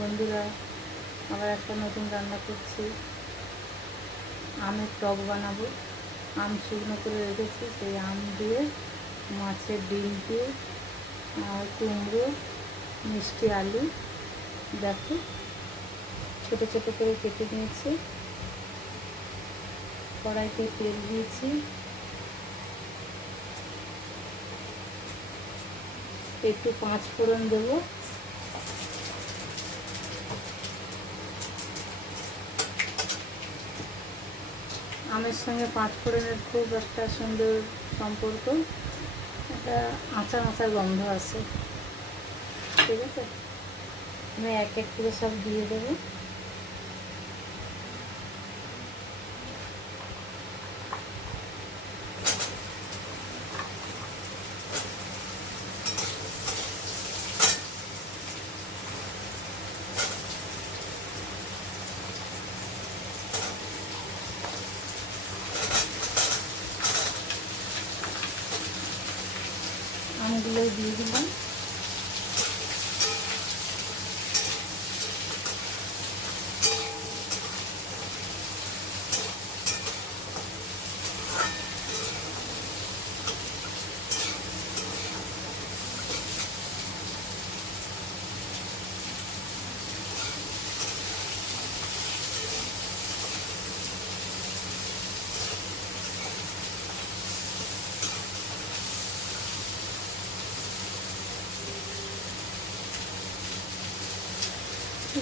বন্ধুরা, আবার একটা নতুন রান্না করছি। আমের টক বানাবো। আম শুকনো করে রেখেছি, সেই আম দিয়ে মাছের ডিম দিয়ে আর কুমড়ো, মিষ্টি আলু, দেখো ছোটো ছোটো করে কেটে নিয়েছি। কড়াইতে তেল দিয়েছি, একটু 5 ফোড়ন দেবো। আমের সঙ্গে 5 ফোড়নের খুব একটা সুন্দর সম্পর্ক, একটা আচার আচার গন্ধ আছে। ঠিক আছে, আমি এক এক করে সব দিয়ে দেবো। আমগুলো দিয়ে দিলাম।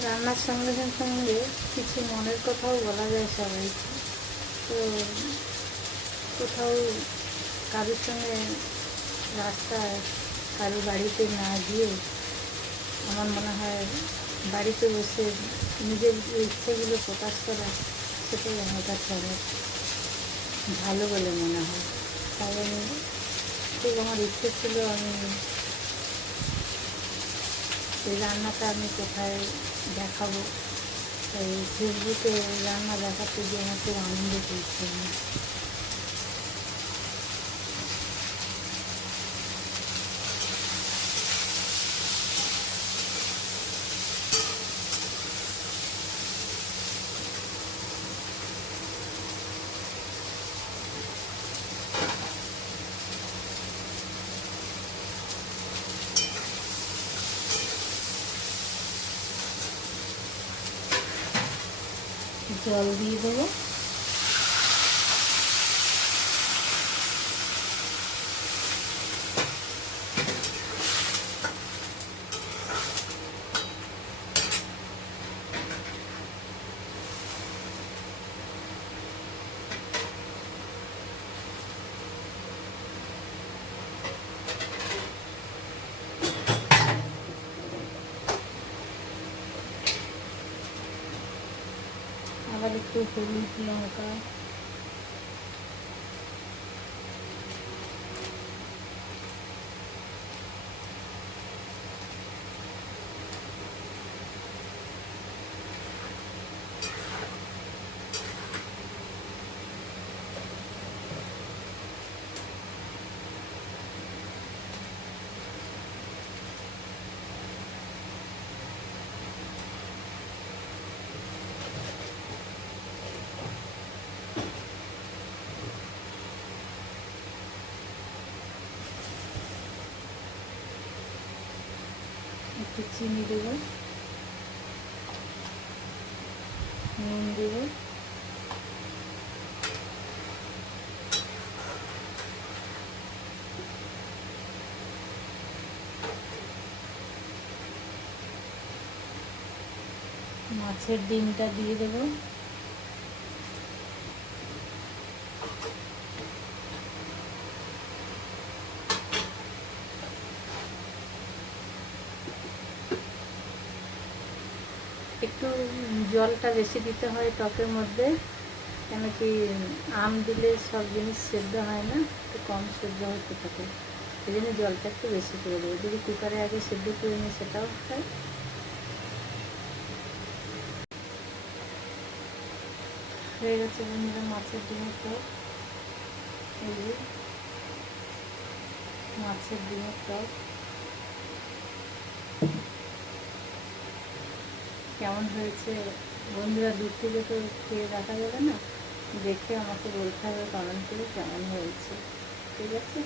রান্নার সঙ্গে সঙ্গে কিছু মনের কথাও বলা যায় সবাইকে। তো কোথাও কারোর সঙ্গে রাস্তায় কারো বাড়িতে না গিয়ে আমার মনে হয় বাড়িতে বসে নিজের ইচ্ছেগুলো প্রকাশ করা, সেটাই আমার কাছে অনেক ভালো বলে মনে হয়। তাই আমি খুব আমার ইচ্ছে ছিল আমি এই রান্নাটা আমি কোথায় দেখাবো, তাই ফেসবুকে রান্না দেখাতে গিয়ে আমার খুব আনন্দ পেয়েছি আমি। জল দিয়ে দেবো। আবার একটু হলুদ, লঙ্কা, একটু চিনি দেবো, নুন দেবো, মাছের ডিমটা দিয়ে দেবো। একটু জলটা বেশি দিতে হয় টকের মধ্যে, কেন কি আম দিলে সব জিনিস সেদ্ধ হয় না, একটু কম সেদ্ধ হতে থাকে, সেই জন্য জলটা একটু বেশি করে দেবো। যদি কুকারে আগে সেদ্ধ করে নিই সেটাও হয়। হয়ে গেছে বন্ধুরা মাছের ডিমের টক। এই যে মাছের ডিমের টক। কেমন হয়েছে বন্ধুরা, দূর থেকে তো খেয়ে দেখা যাবে না, দেখে আমাকে বলতে হবে কমেন্ট করে কেমন হয়েছে, ঠিক আছে।